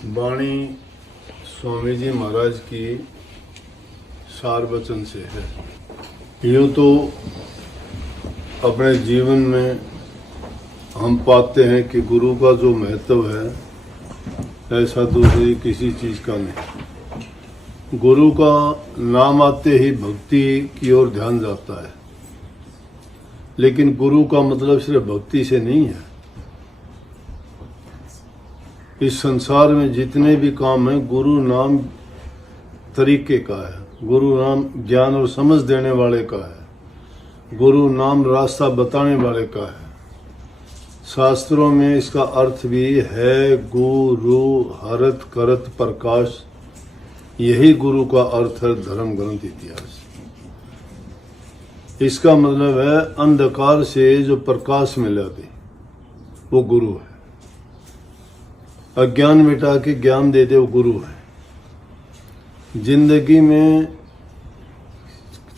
वाणी स्वामी जी महाराज की सार वचन से है। यूँ तो अपने जीवन में हम पाते हैं कि गुरु का जो महत्व है ऐसा दूसरी किसी चीज़ का नहीं। गुरु का नाम आते ही भक्ति की ओर ध्यान जाता है, लेकिन गुरु का मतलब सिर्फ भक्ति से नहीं है। इस संसार में जितने भी काम हैं गुरु नाम तरीके का है, गुरु नाम ज्ञान और समझ देने वाले का है, गुरु नाम रास्ता बताने वाले का है। शास्त्रों में इसका अर्थ भी है गुरु हरत करत प्रकाश, यही गुरु का अर्थ है धर्म ग्रंथ इतिहास। इसका मतलब है अंधकार से जो प्रकाश मिला दे वो गुरु है, अज्ञान मिटा के ज्ञान दे दे वो गुरु है। जिंदगी में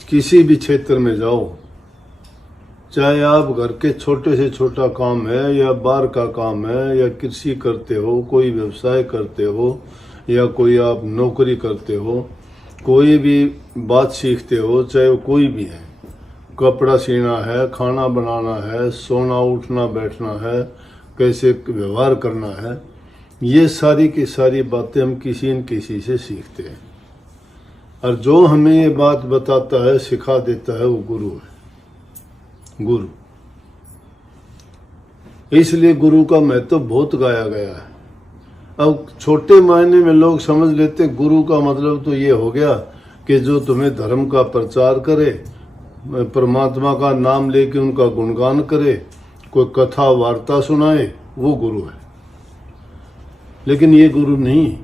किसी भी क्षेत्र में जाओ, चाहे आप घर के छोटे से छोटा काम है या बाहर का काम है या कृषि करते हो, कोई व्यवसाय करते हो या कोई आप नौकरी करते हो, कोई भी बात सीखते हो, चाहे वो कोई भी है, कपड़ा सीना है, खाना बनाना है, सोना उठना बैठना है, कैसे व्यवहार करना है, ये सारी की सारी बातें हम किसी न किसी से सीखते हैं। और जो हमें ये बात बताता है, सिखा देता है, वो गुरु है। गुरु, इसलिए गुरु का महत्व बहुत गाया गया है। अब छोटे मायने में लोग समझ लेते हैं गुरु का मतलब तो ये हो गया कि जो तुम्हें धर्म का प्रचार करे, परमात्मा का नाम लेके उनका गुणगान करे, कोई कथा वार्ता सुनाए, वो गुरु है। लेकिन ये गुरु नहीं।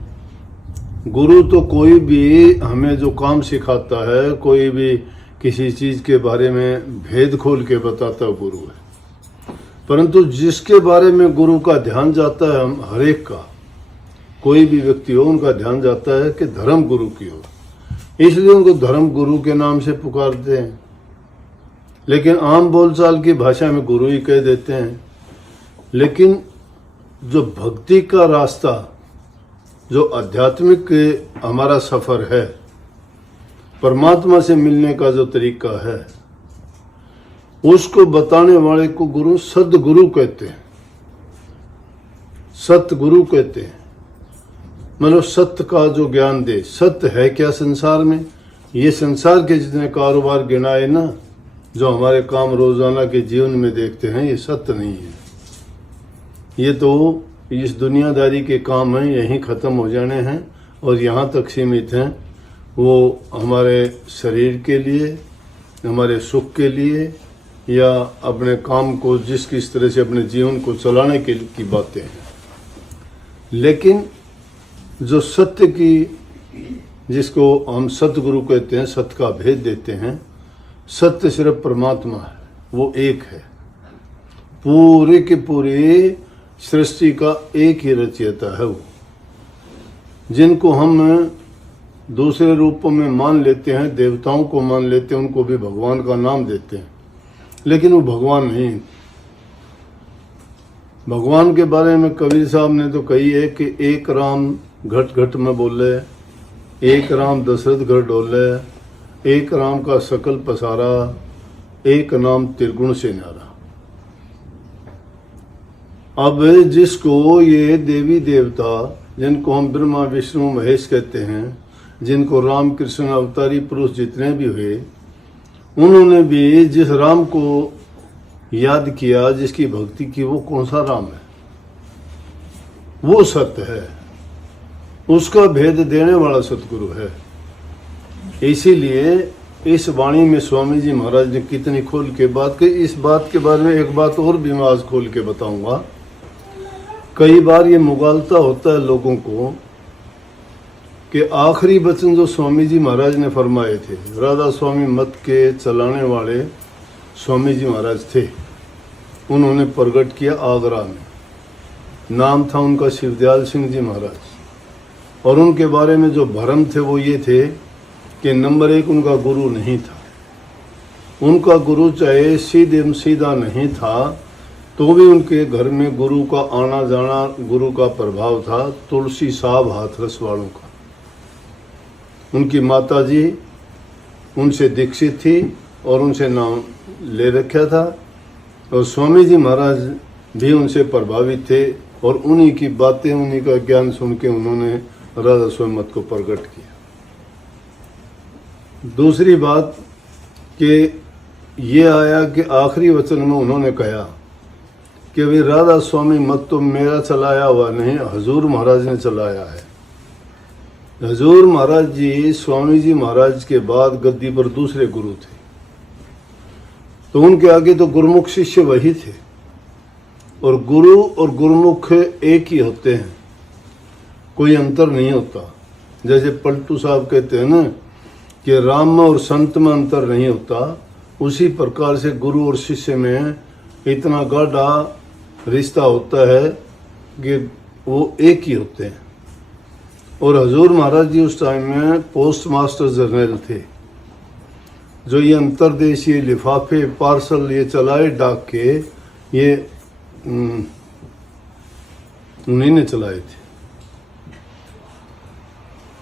गुरु तो कोई भी हमें जो काम सिखाता है, कोई भी किसी चीज़ के बारे में भेद खोल के बताता है, गुरु है। परंतु जिसके बारे में गुरु का ध्यान जाता है, हम हर एक का, कोई भी व्यक्ति हो, उनका ध्यान जाता है कि धर्म गुरु की हो, इसलिए उनको धर्म गुरु के नाम से पुकारते हैं। लेकिन आम बोलचाल की भाषा में गुरु ही कह देते हैं। लेकिन जो भक्ति का रास्ता, जो आध्यात्मिक हमारा सफर है, परमात्मा से मिलने का जो तरीका है, उसको बताने वाले को गुरु सद्गुरु कहते हैं। सतगुरु कहते हैं, मतलब सत्य का जो ज्ञान दे। सत्य है क्या संसार में? ये संसार के जितने कारोबार गिनाए ना, जो हमारे काम रोजाना के जीवन में देखते हैं, ये सत्य नहीं है। ये तो इस दुनियादारी के काम हैं, यहीं ख़त्म हो जाने हैं और यहाँ तक सीमित हैं। वो हमारे शरीर के लिए, हमारे सुख के लिए या अपने काम को किस तरह से अपने जीवन को चलाने की बातें हैं। लेकिन जो सत्य की, जिसको हम सतगुरु कहते हैं, सत्य का भेद देते हैं, सत्य सिर्फ परमात्मा है, वो एक है। पूरे के पूरे सृष्टि का एक ही रचयिता है वो। जिनको हम दूसरे रूपों में मान लेते हैं, देवताओं को मान लेते हैं, उनको भी भगवान का नाम देते हैं, लेकिन वो भगवान नहीं। भगवान के बारे में कबीर साहब ने तो कही है कि एक राम घट घट में बोले, एक राम दशरथ घर डोले, एक राम का सकल पसारा, एक नाम त्रिगुण से न्यारा। अब जिसको ये देवी देवता, जिनको हम ब्रह्मा विष्णु महेश कहते हैं, जिनको राम कृष्ण अवतारी पुरुष जितने भी हुए, उन्होंने भी जिस राम को याद किया, जिसकी भक्ति की, वो कौन सा राम है? वो सत्य है, उसका भेद देने वाला सतगुरु है। इसीलिए इस वाणी में स्वामी जी महाराज ने कितनी खोल के बात की। इस बात के बारे में एक बात और भी मैं आज खोल के बताऊंगा। कई बार ये मुगालता होता है लोगों को कि आखिरी वचन जो स्वामी जी महाराज ने फरमाए थे, राधा स्वामी मत के चलाने वाले स्वामी जी महाराज थे, उन्होंने प्रकट किया आगरा में। नाम था उनका शिवदयाल सिंह जी महाराज। और उनके बारे में जो भ्रम थे वो ये थे कि नंबर एक, उनका गुरु नहीं था। उनका गुरु चाहे सीधा नहीं था, तो भी उनके घर में गुरु का आना जाना, गुरु का प्रभाव था। तुलसी साहब हाथरस वालों का, उनकी माता जी उनसे दीक्षित थी और उनसे नाम ले रखा था, और स्वामी जी महाराज भी उनसे प्रभावित थे, और उन्हीं की बातें, उन्हीं का ज्ञान सुन के उन्होंने राधा स्वामी मत को प्रकट किया। दूसरी बात कि ये आया कि आखिरी वचन में उन्होंने कहा कि भाई राधा स्वामी मत तो मेरा चलाया हुआ नहीं, हजूर महाराज ने चलाया है। हजूर महाराज जी स्वामी जी महाराज के बाद गद्दी पर दूसरे गुरु थे, तो उनके आगे तो गुरुमुख शिष्य वही थे, और गुरु और गुरुमुख एक ही होते हैं, कोई अंतर नहीं होता। जैसे पलटू साहब कहते हैं ना कि राम में और संत में अंतर नहीं होता, उसी प्रकार से गुरु और शिष्य में इतना गाढ़ा रिश्ता होता है कि वो एक ही होते हैं। और हजूर महाराज जी उस टाइम में पोस्ट मास्टर जनरल थे, जो ये अंतरदेशीय लिफाफे पार्सल ये चलाए डाक के, ये उन्हीं ने चलाए थे,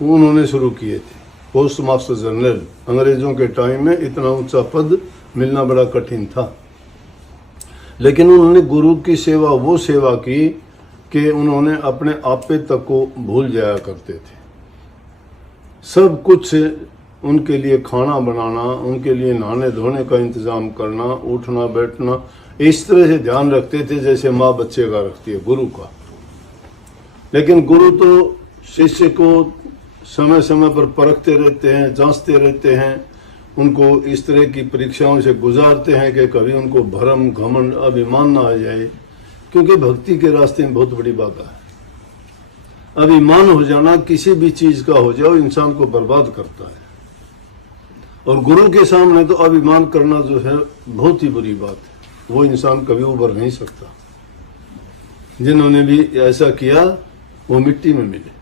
उन्होंने शुरू किए थे। पोस्ट मास्टर जनरल अंग्रेजों के टाइम में इतना ऊंचा पद मिलना बड़ा कठिन था, लेकिन उन्होंने गुरु की सेवा वो सेवा की कि उन्होंने अपने आपे तक को भूल जाया करते थे। सब कुछ उनके लिए खाना बनाना, उनके लिए नहाने धोने का इंतज़ाम करना, उठना बैठना, इस तरह से ध्यान रखते थे जैसे माँ बच्चे का रखती है गुरु का। लेकिन गुरु तो शिष्य को समय समय पर परखते रहते हैं, जांचते रहते हैं, उनको इस तरह की परीक्षाओं से गुजारते हैं कि कभी उनको भरम घमंड अभिमान ना आ जाए, क्योंकि भक्ति के रास्ते में बहुत बड़ी बाधा है। अभिमान हो जाना किसी भी चीज का हो जाए इंसान को बर्बाद करता है, और गुरु के सामने तो अभिमान करना जो है बहुत ही बुरी बात है, वो इंसान कभी उभर नहीं सकता। जिन्होंने भी ऐसा किया वो मिट्टी में मिले।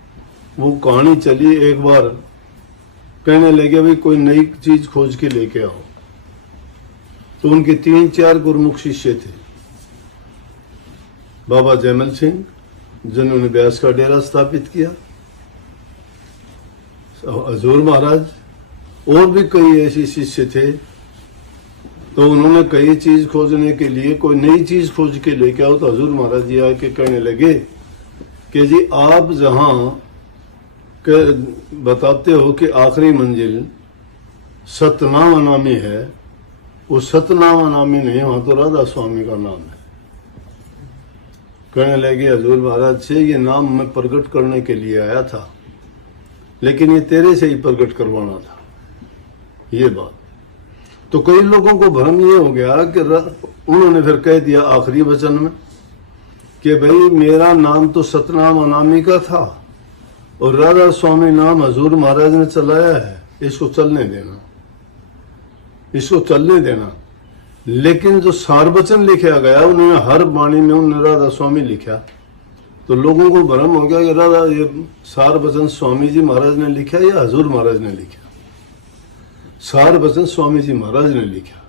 वो कहानी चली, एक बार कहने लगे भाई कोई नई चीज खोज के लेके आओ, तो उनके 3-4 गुरुमुख शिष्य थे। बाबा जयमल सिंह जिन्होंने ब्यास का डेरा स्थापित किया, हजूर महाराज, और भी कई ऐसे शिष्य थे। तो उन्होंने कई चीज खोजने के लिए कोई नई चीज खोज के लेके आओ, तो हजूर महाराज जी आके कहने लगे कि जी आप जहां बताते हो कि आखिरी मंजिल सतनाम अनामी है, वो सतनाम अनामी नहीं, वहां तो राधा स्वामी का नाम है। कहने लगे हजूर महाराज से ये नाम मैं प्रकट करने के लिए आया था, लेकिन ये तेरे से ही प्रकट करवाना था, ये बात। तो कई लोगों को भ्रम ये हो गया कि उन्होंने फिर कह दिया आखिरी वचन में कि भाई मेरा नाम तो सतनाम अनामी का था और राधा स्वामी नाम हजूर महाराज ने चलाया है, इसको चलने देना, इसको चलने देना। लेकिन जो सार वचन लिखा गया उन्होंने हर वाणी में उन्होंने राधा स्वामी लिखा, तो लोगों को भ्रम हो गया कि राधा ये सार वचन स्वामी जी महाराज ने लिखा या हजूर महाराज ने लिखा। सार वचन स्वामी जी महाराज ने लिखा।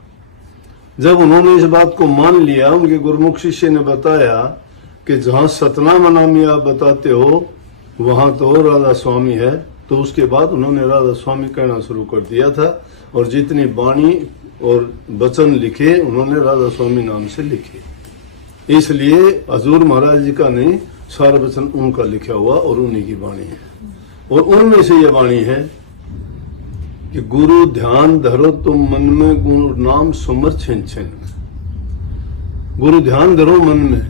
जब उन्होंने इस बात को मान लिया, उनके गुरुमुख शिष्य ने बताया कि जहां सतनाम अनामी आप बताते हो वहां तो राधा स्वामी है, तो उसके बाद उन्होंने राधा स्वामी कहना शुरू कर दिया था, और जितनी वाणी और वचन लिखे उन्होंने राधा स्वामी नाम से लिखे। इसलिए हजूर महाराज जी का नहीं, सारा वचन उनका लिखा हुआ और उन्हीं की वाणी है। और उनमें से ये वाणी है कि गुरु ध्यान धरो तुम मन में, गुरु नाम सुमर छिन छिन। गुरु ध्यान धरो मन में।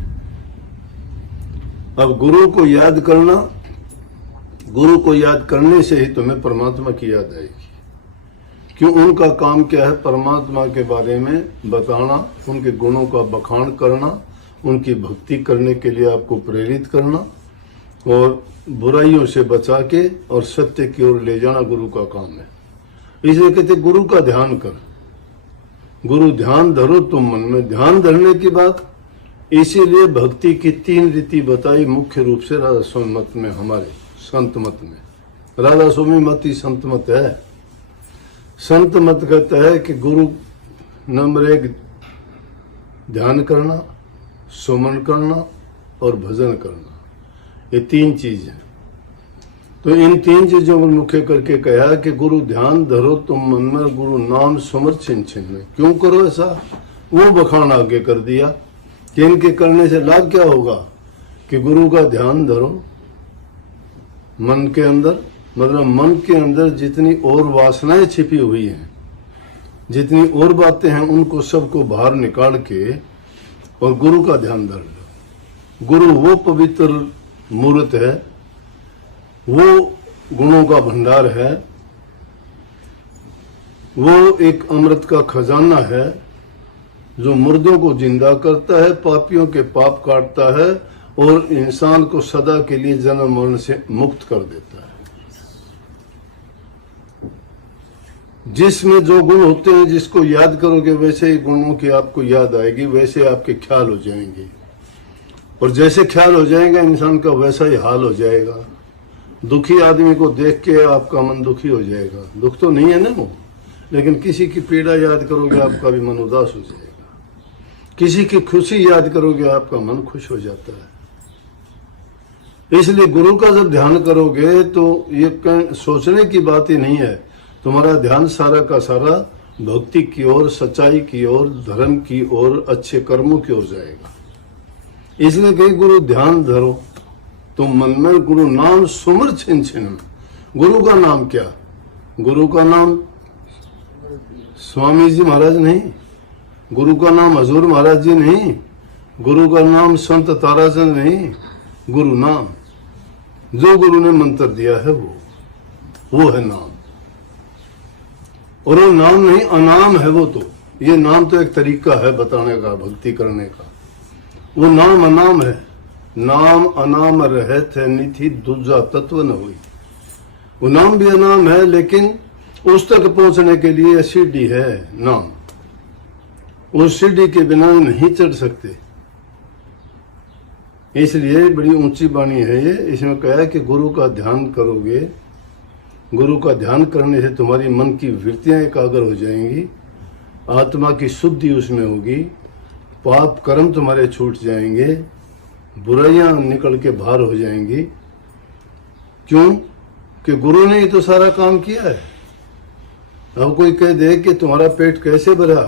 अब गुरु को याद करना, गुरु को याद करने से ही तुम्हें परमात्मा की याद आएगी। क्यों? उनका काम क्या है? परमात्मा के बारे में बताना, उनके गुणों का बखान करना, उनकी भक्ति करने के लिए आपको प्रेरित करना, और बुराइयों से बचा के और सत्य की ओर ले जाना गुरु का काम है। इसलिए कहते गुरु का ध्यान कर। गुरु ध्यान धरो तुम मन में। ध्यान धरने की बात इसीलिए भक्ति की 3 रीति बताई मुख्य रूप से राधा स्वामी मत में, हमारे संत मत में। राधा स्वामी मत ही संत मत है। संत मत कहता है कि गुरु नंबर 1 ध्यान करना, सुमन करना और भजन करना, ये 3 चीज है। तो इन 3 चीजों को मुख्य करके कहा कि गुरु ध्यान धरो तुम मन में, गुरु नाम सुमर छिन छिन में। क्यों करो ऐसा? वो बखान आगे कर दिया कि इनके करने से लाभ क्या होगा कि गुरु का ध्यान धरो मन के अंदर, मतलब मन के अंदर जितनी और वासनाएं छिपी हुई हैं, जितनी और बातें हैं, उनको सबको बाहर निकाल के और गुरु का ध्यान धर लो। गुरु वो पवित्र मूर्त है, वो गुणों का भंडार है, वो एक अमृत का खजाना है जो मुर्दों को जिंदा करता है, पापियों के पाप काटता है और इंसान को सदा के लिए जन्म मरण से मुक्त कर देता है। जिसमें जो गुण होते हैं, जिसको याद करोगे वैसे ही गुणों की आपको याद आएगी, वैसे आपके ख्याल हो जाएंगे, और जैसे ख्याल हो जाएगा इंसान का वैसा ही हाल हो जाएगा। दुखी आदमी को देख के आपका मन दुखी हो जाएगा, दुख तो नहीं है ना वो, लेकिन किसी की पीड़ा याद करोगे आपका भी मन उदास हो जाएगा, किसी की खुशी याद करोगे आपका मन खुश हो जाता है। इसलिए गुरु का जब ध्यान करोगे तो ये सोचने की बात ही नहीं है, तुम्हारा ध्यान सारा का सारा भक्ति की ओर, सच्चाई की ओर, धर्म की ओर, अच्छे कर्मों की ओर जाएगा। इसलिए कहीं गुरु ध्यान धरो तुम मन में, गुरु नाम सुमर छिन छिन में। गुरु का नाम क्या? गुरु का नाम स्वामी जी महाराज नहीं, गुरु का नाम हजूर महाराज जी नहीं, गुरु का नाम संत ताराचंद नहीं, गुरु नाम जो गुरु ने मंत्र दिया है वो है नाम। और वो नाम नहीं, अनाम है वो। तो ये नाम तो एक तरीका है बताने का, भक्ति करने का। वो नाम अनाम है। नाम अनाम रहत है निधि दूजा तत्व न हुई। वो नाम भी अनाम है, लेकिन उस तक पहुंचने के लिए सीढ़ी है नाम। उस सीढ़ी के बिना नहीं चढ़ सकते, इसलिए बड़ी ऊंची वाणी है ये। इसमें कहा है कि गुरु का ध्यान करोगे, गुरु का ध्यान करने से तुम्हारी मन की वृत्तियां एकाग्र हो जाएंगी, आत्मा की शुद्धि उसमें होगी, पाप कर्म तुम्हारे छूट जाएंगे, बुराइयां निकल के बाहर हो जाएंगी। क्यों? कि गुरु ने ही तो सारा काम किया है। अब कोई कह दे कि तुम्हारा पेट कैसे भरा,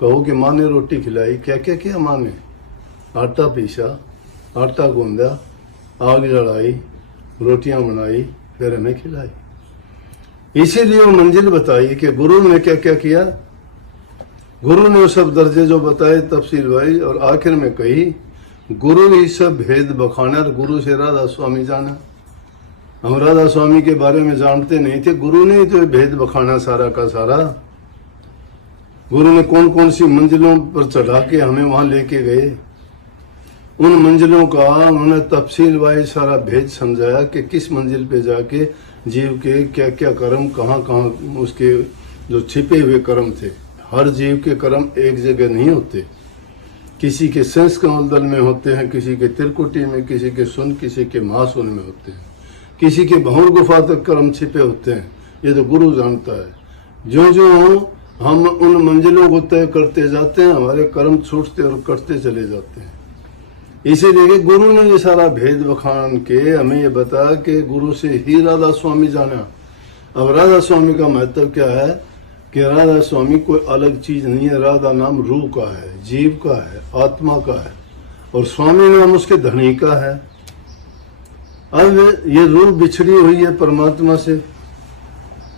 कहो कि माँ ने रोटी खिलाई। क्या क्या किया माँ ने? आटा पीसा, आटा गूंदा, आग जलाई, रोटियां बनाई, फिर हमें खिलाई। इसीलिए वो मंजिल बताई कि गुरु ने क्या क्या किया। गुरु ने वो सब दर्जे जो बताए तफसील भाई, और आखिर में कही गुरु ही सब भेद बखाना, और गुरु से राधा स्वामी जाना। हम राधा स्वामी के बारे में जानते नहीं थे, गुरु ने ही तो भेद बखाना सारा का सारा। गुरु ने कौन कौन सी मंजिलों पर चढ़ा के हमें वहां लेके गए, उन मंजिलों का उन्होंने तफसील वाइज सारा भेद समझाया कि किस मंजिल पे जाके जीव के क्या क्या कर्म, कहाँ कहाँ उसके जो छिपे हुए कर्म थे। हर जीव के कर्म एक जगह नहीं होते, किसी के सेंस कमंडल में होते हैं, किसी के तिरकुटी में, किसी के सुन, किसी के महासुन में होते हैं, किसी के भौर गुफा तक कर्म छिपे होते हैं। ये तो गुरु जानता है। जो जो हम उन मंजिलों को तय करते जाते हैं, हमारे कर्म छूटते और कटते चले जाते हैं। इसीलिए गुरु ने ये सारा भेद बखान के हमें ये बताया कि गुरु से ही राधा स्वामी जाना। अब राधा स्वामी का महत्व क्या है कि राधा स्वामी कोई अलग चीज नहीं है। राधा नाम रूह का है, जीव का है, आत्मा का है, और स्वामी नाम उसके धनी का है। अब ये रूह बिछड़ी हुई है परमात्मा से,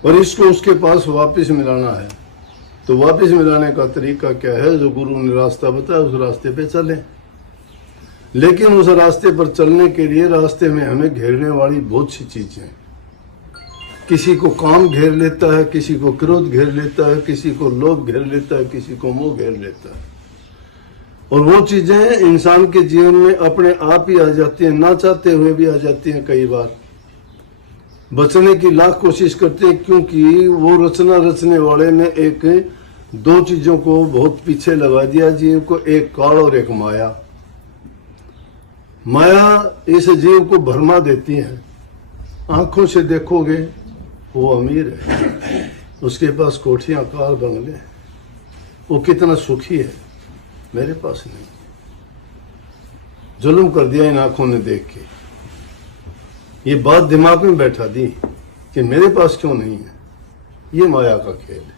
और इसको उसके पास वापस मिलाना है। तो वापस मिलाने का तरीका क्या है? जो गुरु ने रास्ता बताया उस रास्ते पे चले। लेकिन उस रास्ते पर चलने के लिए रास्ते में हमें घेरने वाली बहुत सी चीजें हैं। किसी को काम घेर लेता है, किसी को क्रोध घेर लेता है, किसी को लोभ घेर लेता है, किसी को मोह घेर लेता है। और वो चीजें इंसान के जीवन में अपने आप ही आ जाती हैं, ना चाहते हुए भी आ जाती हैं। कई बार बचने की लाख कोशिश करते हैं, क्योंकि वो रचना रचने वाले ने एक दो चीजों को बहुत पीछे लगा दिया जीव को, एक काल और एक माया। माया इस जीव को भरमा देती है। आंखों से देखोगे वो अमीर है, उसके पास कोठियां, कार, बंगले, वो कितना सुखी है, मेरे पास नहीं। जुल्म कर दिया इन आंखों ने देख के। ये बात दिमाग में बैठा दी कि मेरे पास क्यों नहीं है। ये माया का खेल है।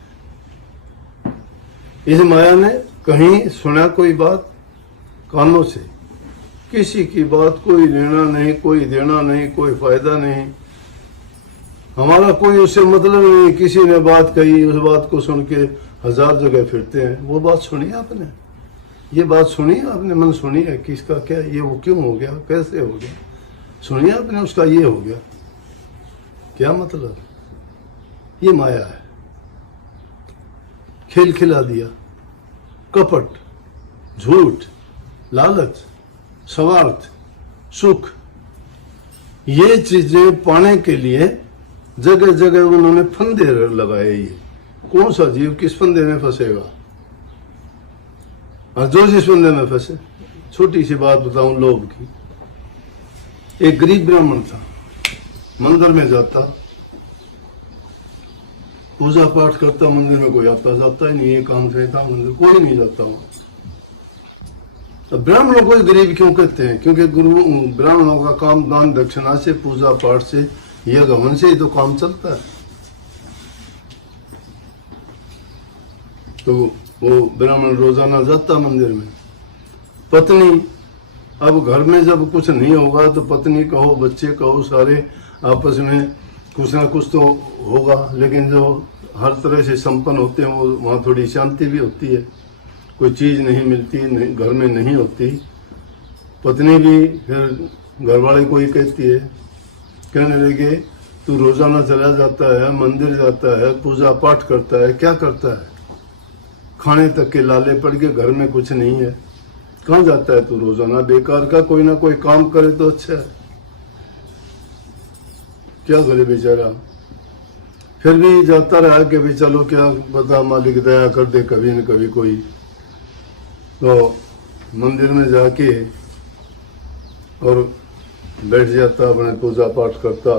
इस माया ने कहीं सुना कोई बात कानों से, किसी की बात कोई लेना नहीं, कोई देना नहीं, कोई फायदा नहीं, हमारा कोई उससे मतलब नहीं। किसी ने बात कही, उस बात को सुन के हजार जगह फिरते हैं। वो बात सुनी आपने? ये बात सुनी आपने? मन सुनी है कि इसका क्या, ये वो क्यों हो गया, कैसे हो गया? सुनिए आपने, उसका ये हो गया, क्या मतलब? ये माया है। खेल खिला दिया, कपट, झूठ, लालच, स्वार्थ, सुख, ये चीजें पाने के लिए जगह जगह उन्होंने फंदे लगाए। ये कौन सा जीव किस फंदे में फंसेगा? और जो जिस फंदे में फंसे। छोटी सी बात बताऊं लोभ की। एक गरीब ब्राह्मण था, मंदिर में जाता, पूजा पाठ करता, मंदिर में कोई आता जाता ही नहीं, ये काम से था, मंदिर कोई नहीं जाता वहां। ब्राह्मणों को गरीब क्यों कहते हैं? क्योंकि गुरु ब्राह्मणों का काम दान दक्षिणा से, पूजा पाठ से, यह गमन से ही तो काम चलता है। तो वो ब्राह्मण रोजाना जाता मंदिर में। पत्नी, अब घर में जब कुछ नहीं होगा तो पत्नी कहो, बच्चे कहो, सारे आपस में कुछ ना कुछ तो होगा, लेकिन जो हर तरह से संपन्न होते हैं वो वहाँ थोड़ी शांति भी होती है। कोई चीज़ नहीं मिलती, नहीं, घर में नहीं होती। पत्नी भी फिर घर वाले को ही कहती है, कहने लगे तू रोजाना चला जाता है, मंदिर जाता है, पूजा पाठ करता है, क्या करता है? खाने तक के लाले पड़ के, घर में कुछ नहीं है, कहाँ जाता है तू रोजाना? बेकार का कोई ना कोई काम करे तो अच्छा है। क्या करे बेचारा, फिर भी जाता रहा कि भी चलो क्या पता मालिक दया कर दे कभी न कभी कोई। तो मंदिर में जाके और बैठ जाता, अपने पूजा पाठ करता,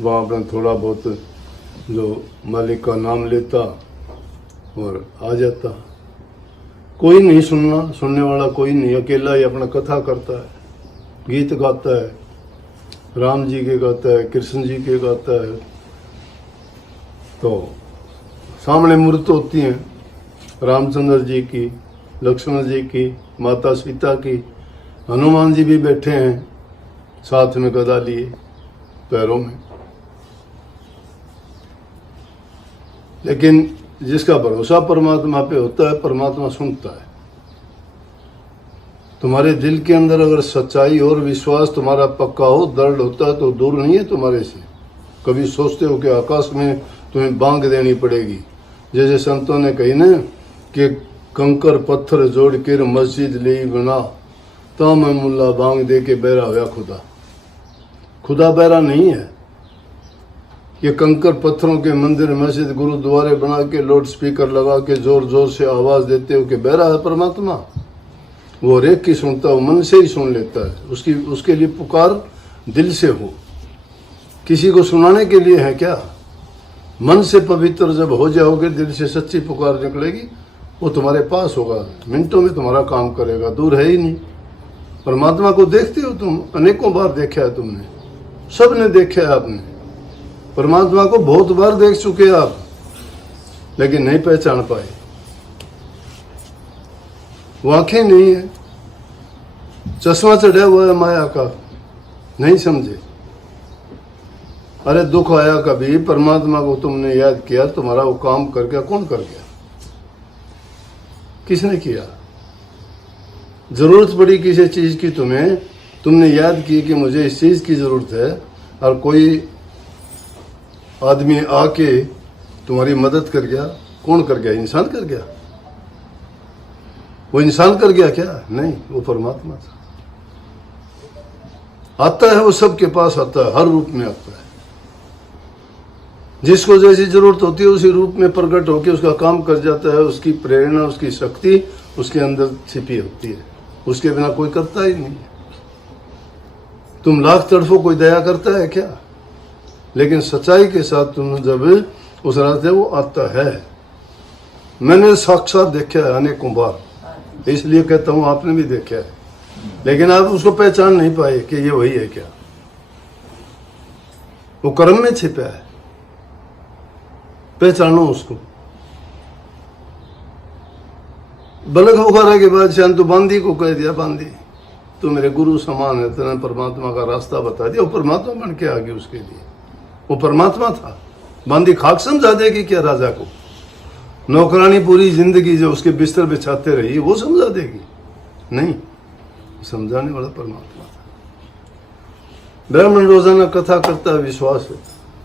वहाँ अपना थोड़ा बहुत जो मालिक का नाम लेता और आ जाता। कोई नहीं सुनने वाला कोई नहीं, अकेला ही अपना कथा करता है, गीत गाता है, राम जी के गाता है, कृष्ण जी के गाता है। तो सामने मूर्त होती हैं रामचंद्र जी की, लक्ष्मण जी की, माता सीता की, हनुमान जी भी बैठे हैं साथ में गदा लिए पैरों में। लेकिन जिसका भरोसा परमात्मा पे होता है, परमात्मा सुनता है। तुम्हारे दिल के अंदर अगर सच्चाई और विश्वास तुम्हारा पक्का हो, दृढ़ होता है, तो दूर नहीं है तुम्हारे से। कभी सोचते हो कि आकाश में तुम्हें बांग देनी पड़ेगी। जैसे संतों ने कही ना कि कंकर पत्थर जोड़ कर मस्जिद ले बना, ताम मुल्ला बांग दे के बहरा हुआ खुदा। खुदा बहरा नहीं है। ये कंकर पत्थरों के मंदिर, मस्जिद, गुरुद्वारे बना के लाउड स्पीकर लगा के जोर जोर से आवाज देते हो कि बहरा है परमात्मा। वो हर एक की सुनता हो, मन से ही सुन लेता है। उसके लिए पुकार दिल से हो, किसी को सुनाने के लिए है क्या? मन से पवित्र जब हो जाओगे, दिल से सच्ची पुकार निकलेगी, वो तुम्हारे पास होगा, मिनटों में तुम्हारा काम करेगा, दूर है ही नहीं। परमात्मा को देखते हो तुम, अनेकों बार देखा है तुमने, सबने देखा है आपने। परमात्मा को बहुत बार देख चुके आप, लेकिन नहीं पहचान पाए। वो आंखें नहीं है, चश्मा चढ़ा हुआ है माया का, नहीं समझे। अरे दुख आया कभी, परमात्मा को तुमने याद किया, तुम्हारा वो काम कर गया। कौन कर गया? किसने किया? जरूरत पड़ी किसी चीज की तुम्हें, तुमने याद की कि मुझे इस चीज की जरूरत है, और कोई आदमी आके तुम्हारी मदद कर गया। कौन कर गया? इंसान कर गया। वो इंसान कर गया क्या? नहीं, वो परमात्मा था। आता है, वो सबके पास आता है, हर रूप में आता है। जिसको जैसी जरूरत होती है उसी रूप में प्रकट होकर उसका काम कर जाता है। उसकी प्रेरणा, उसकी शक्ति उसके अंदर छिपी होती है, उसके बिना कोई करता ही नहीं। तुम लाख तड़फो, कोई दया करता है क्या? लेकिन सच्चाई के साथ तुम जब उस रास्ते, वो आता है। मैंने साक्षात देखा है अनेकों बार, इसलिए कहता हूँ आपने भी देखा है। लेकिन आप उसको पहचान नहीं पाए कि ये वही है क्या। वो कर्म में छिपा है, पहचानो उसको। बलक बुखारा के बाद शान तो बांदी को कह दिया, बांदी तो मेरे गुरु समान है, तेने परमात्मा का रास्ता बता दिया। वो परमात्मा बन के आ गई उसके लिए, वो परमात्मा था। बांदी खाक समझा देगी क्या राजा को? नौकरानी पूरी जिंदगी जो उसके बिस्तर बिछाते रही वो समझा देगी? नहीं, समझाने वाला परमात्मा था। ब्राह्मण रोजाना कथा करता है, विश्वास है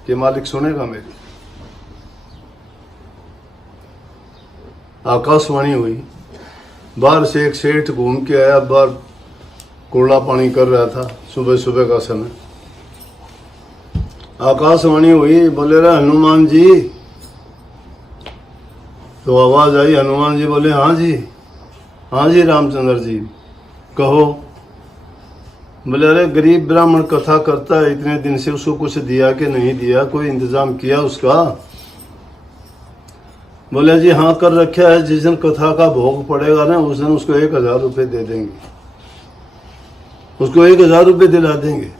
कि मालिक सुनेगा मेरी। आकाशवाणी हुई, बाहर से एक सेठ घूम के आया, बाहर कूड़ा पानी कर रहा था, सुबह सुबह का समय। आकाशवाणी हुई, बोले रहा हनुमान जी। तो आवाज आई, हनुमान जी बोले हाँ जी, हाँ जी रामचंद्र जी कहो। बोले अरे गरीब ब्राह्मण कथा करता है इतने दिन से, उसको कुछ दिया कि नहीं दिया, कोई इंतजाम किया उसका? बोले जी हाँ कर रखा है, जिस दिन कथा का भोग पड़ेगा ना उस दिन उसको 1000 रुपये दे देंगे, उसको 1000 रुपये दिला देंगे।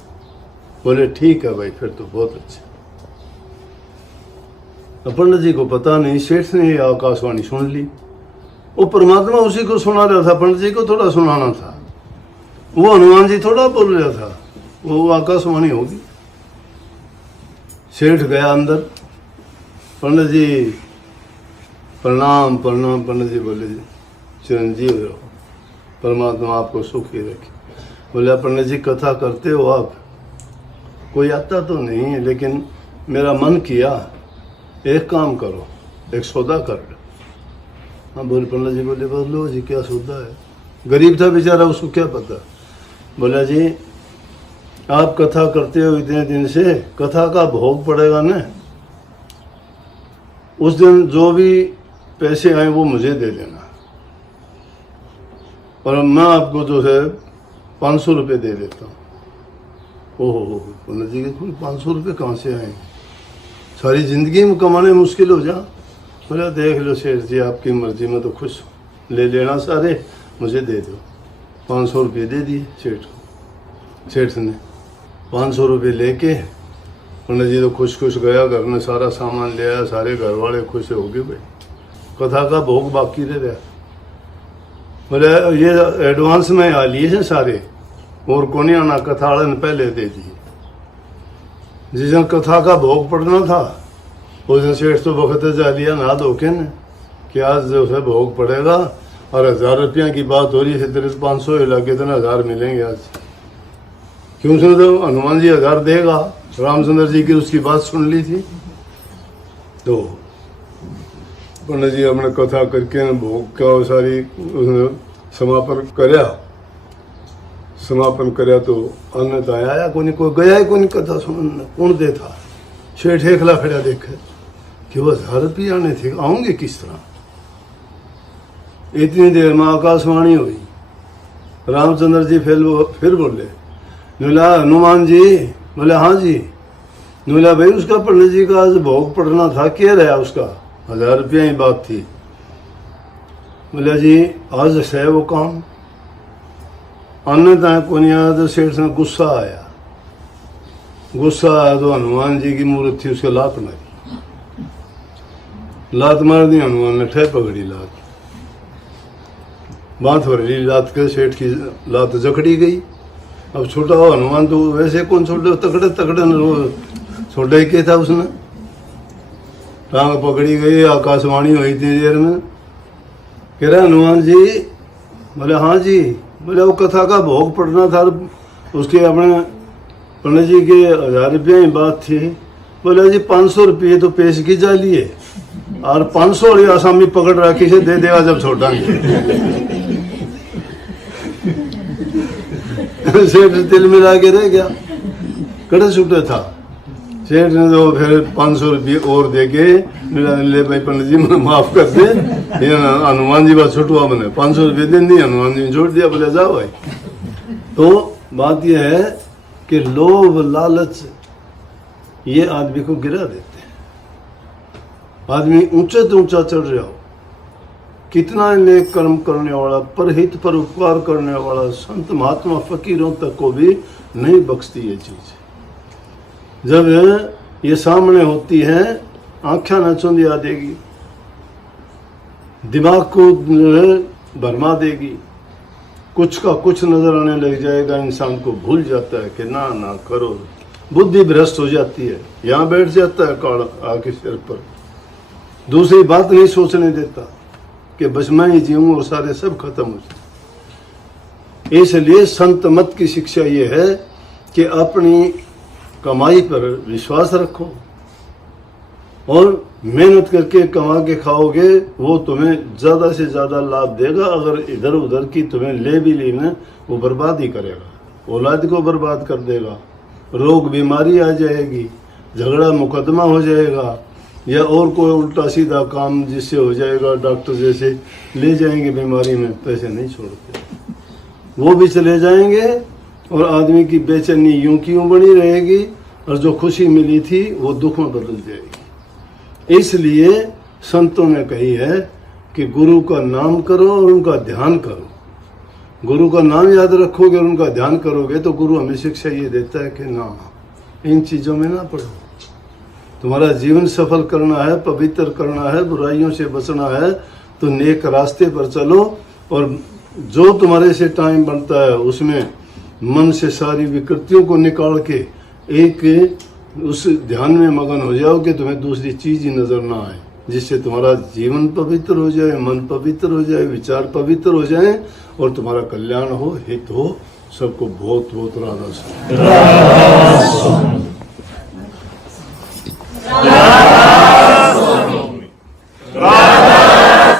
बोले ठीक है भाई, फिर तो बहुत अच्छा। पंडित जी को पता नहीं, सेठ ने आकाशवाणी सुन ली। वो परमात्मा उसी को सुना रहा था, पंडित जी को थोड़ा सुनाना था। वो हनुमान जी थोड़ा बोल रहा था, वो आकाशवाणी होगी। सेठ गया अंदर, पंडित जी प्रणाम प्रणाम। पंडित जी बोले जी चिरंजीव रहो, परमात्मा आपको सुखी रखे। बोले पंडित जी कथा करते हो आप? कोई आता तो नहीं है, लेकिन मेरा मन किया एक काम करो, एक सौदा कर लो। हाँ बोले पंडित जी, बोले बोलो जी क्या सौदा है? गरीब था बेचारा, उसको क्या पता। बोला जी आप कथा करते हो इतने दिन से, कथा का भोग पड़ेगा ना, उस दिन जो भी पैसे आए वो मुझे दे देना, और मैं आपको जो है 500 रुपये दे देता हूँ। ओहो पंडित जी के 500 रुपये कहाँ से आए? सारी जिंदगी में कमाने मुश्किल हो जा। बोला देख लो शेठ जी आपकी मर्जी, में तो खुश हूँ, ले लेना सारे, मुझे दे दो। 500 रुपये दे दिए सेठ को। सेठ ने 500 रुपये लेके पंडित जी तो खुश खुश गया, घर में सारा सामान ले आया, सारे घर वाले खुश हो गए। भाई कथा का भोग बाकी रह गया। बोले ये एडवांस में आ लिए हैं सारे, और कौन आना, कथा वाले ने पहले दे दिए। जिस दिन कथा का भोग पड़ना था उस दिन सेठ तो वक्त जा लिया ना धोखे ने कि आज जो है भोग पड़ेगा, और 1000 रुपया की बात हो रही है, तेरे 500 लगे तो 1000 मिलेंगे आज। क्यों सुन, तो हनुमान जी 1000 देगा, रामचंद्र जी की उसकी बात सुन ली थी। तो पंडित जी हमने कथा करके भोग का सारी समापन कराया तो अन्न तो आया कोई गया ही कोई कथा सुनने, कौन दे था? सेठ एकला खड़ा देखे कि वो 1000 रुपये आने थे, आऊंगे किस तरह? इतनी देर में आकाशवाणी हुई, रामचंद्र जी फिर बोले, बोला हनुमान जी? बोले हाँ जी। बोला भाई उसका पंडित जी का आज भोग पड़ना था, क्या रहा उसका? 1000 रुपया ही बात थी। बोला जी आज है वो काम, अन्नता को नहीं आया। तो सेठ ने गुस्सा आया तो हनुमान जी की मूर्त थी, उसके लात मार दी हनुमान ने, ठह पकड़ी लात, बात हो रही लात के, सेठ की लात जकड़ी गई। अब छोटा हो हनुमान तो वैसे कौन छोटे, तकड़े छोटा ही क्या था उसने, टांग पकड़ी गई। आकाशवाणी हुई इतनी देर में, कह रहा हनुमान जी? बोले हाँ जी। बोले वो कथा का भोग पड़ना था, उसके अपने पंडित जी के 1000 रुपया ही बात थी। बोले जी 500 रुपये तो पेश की जा लिए, और 500 वाली आसामी पकड़ रखी से दे देगा जब छोटा। सेठ दिल मिला के रह गया, कड़े छूटे था। सेठ ने तो फिर 500 रुपये और दे के ले भाई पंडित जी मुझे माफ कर दे, हनुमान जी बात छुटवा बने, 500 रुपये दे दी, हनुमान जी ने छोड़ दिया। बोले जाओ भाई। तो बात यह है कि लोभ लालच ये आदमी को गिरा देते हैं। आदमी ऊंचे से ऊंचा चढ़ रहा हो, कितना नेक कर्म करने वाला, परहित पर उपकार करने वाला संत महात्मा फकीरों तक को भी नहीं बख्शती ये चीज। जब ये सामने होती है आंखें नचुंदिया देगी, दिमाग को भरमा देगी, कुछ का कुछ नजर आने लग जाएगा, इंसान को भूल जाता है कि ना ना करो, बुद्धि भ्रष्ट हो जाती है, यहाँ बैठ जाता है काल आके सिर पर, दूसरी बात नहीं सोचने देता कि बस मैं ही जीऊं और सारे सब खत्म हो जाए। इसलिए संत मत की शिक्षा ये है कि अपनी कमाई पर विश्वास रखो और मेहनत करके कमा के खाओगे, वो तुम्हें ज्यादा से ज्यादा लाभ देगा। अगर इधर उधर की तुम्हें ले भी ली ना, वो बर्बाद ही करेगा, औलाद को बर्बाद कर देगा, रोग बीमारी आ जाएगी, झगड़ा मुकदमा हो जाएगा, या और कोई उल्टा सीधा काम जिससे हो जाएगा, डॉक्टर जैसे ले जाएंगे बीमारी में, पैसे नहीं छोड़ते, वो भी चले जाएंगे और आदमी की बेचैनी यूं की यूं बनी रहेगी और जो खुशी मिली थी वो दुख में बदल जाएगी। इसलिए संतों ने कही है कि गुरु का नाम करो और उनका ध्यान करो। गुरु का नाम याद रखोगे और उनका ध्यान करोगे तो गुरु हमें शिक्षा ये देता है कि ना, इन चीजों में ना पड़ो। तुम्हारा जीवन सफल करना है, पवित्र करना है, बुराइयों से बचना है तो नेक रास्ते पर चलो और जो तुम्हारे से टाइम बनता है उसमें मन से सारी विकृतियों को निकाल के एक उस ध्यान में मगन हो जाओ कि तुम्हें दूसरी चीज ही नजर ना आए, जिससे तुम्हारा जीवन पवित्र हो जाए, मन पवित्र हो जाए, विचार पवित्र हो जाए और तुम्हारा कल्याण हो, हित हो। सबको बहुत बहुत राधा।